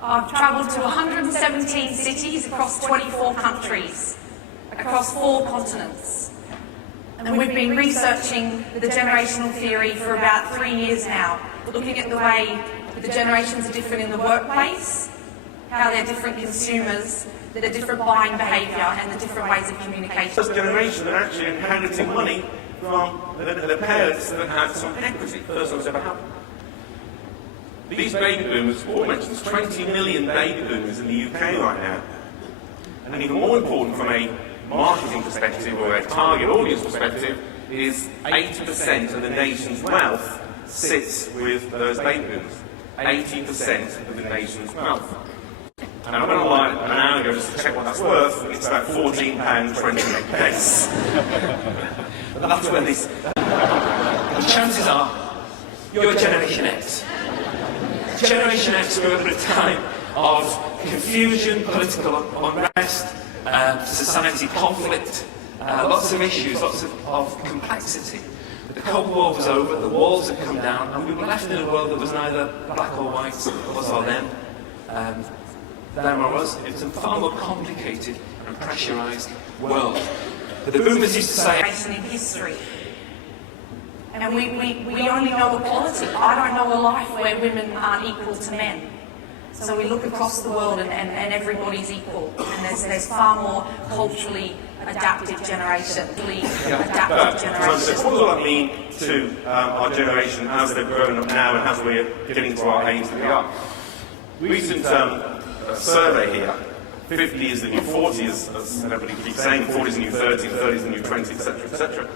I've travelled to 117 cities across 24 countries, across 4 continents. And we've been researching the generational theory for about 3 years now, looking at the way that the generations are different in the workplace, how they're different consumers, the different buying behaviour and the different ways of communication. First generation are actually inheriting money from their parents that had some equity. First time it's ever happened. These baby boomers, Paul mentions 20 million baby boomers in the UK right now. And even more important from a marketing perspective or a target audience perspective is 80% of the nation's wealth sits with those baby boomers. 80% of the nation's wealth. And I went online an hour ago just to check what that's worth, and it's about £14.28. But that's where this... And chances are, you're Generation X. Generation X grew up at a time of confusion, political unrest, society conflict, lots of issues, lots of complexity. The Cold War was over, the walls had come down, and we were left in a world that was neither black or white, us or them. Them or us. It was a far more complicated and pressurised world. But the boomers used to say... ...in history. And we only know equality. I don't know a life where women aren't equal to men. So we look across the world and everybody's equal. And there's far more culturally adaptive generation. So what does that mean to our generation as they've grown up now and as we're getting to our age that we are? Recent survey here, 50 is the new 40, as everybody keeps saying, 40 is the new 30, 30 is the new 20, etc., etc.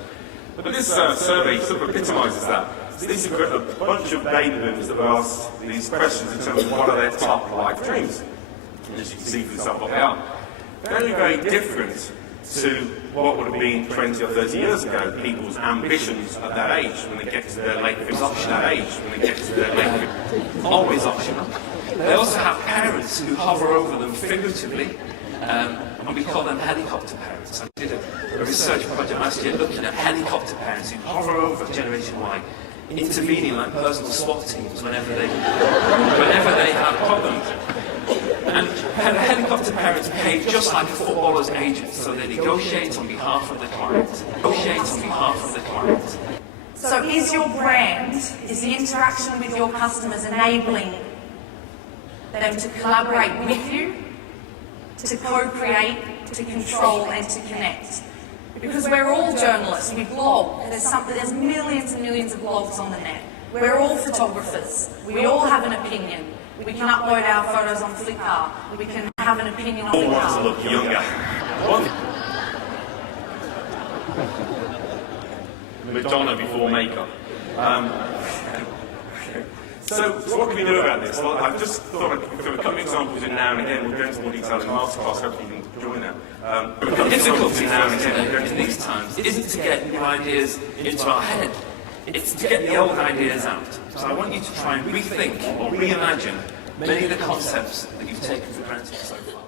But this survey sort of epitomises that. So these are a bunch of baby boomers that were asked these questions in terms of what are their top life dreams. And as you can see for yourself what they are. Very, very different to what would have been 20 or 30 years ago, people's ambitions at that age, when they get to their late 50s, that age, when they get to their late 50s. Always optional. They also have parents who hover over them figuratively, and we call them helicopter parents. I did a research project last year looking at helicopter parents who hover over Generation Y, intervening like personal SWAT teams whenever they have problems. And helicopter parents behave just like a footballer's agent, so they negotiate on behalf of the client. So is your brand, is the interaction with your customers enabling them to collaborate with you, to co-create, to control and to connect? Because we're all journalists, we blog, there's millions and millions of blogs on the net. We're all photographers, we all have an opinion. We can upload our photos on Flickr, we can have an opinion on All want to look younger. Madonna before makeup. So what can we do about this? Well, I've just thought I'd give a couple of examples in now and again. We'll go into more detail in the masterclass, hopefully you can join that. The difficulty now and again in these times isn't to get new ideas into our head, it's to get the old ideas out. So I want you to try and rethink or reimagine many of the concepts that you've taken for granted so far.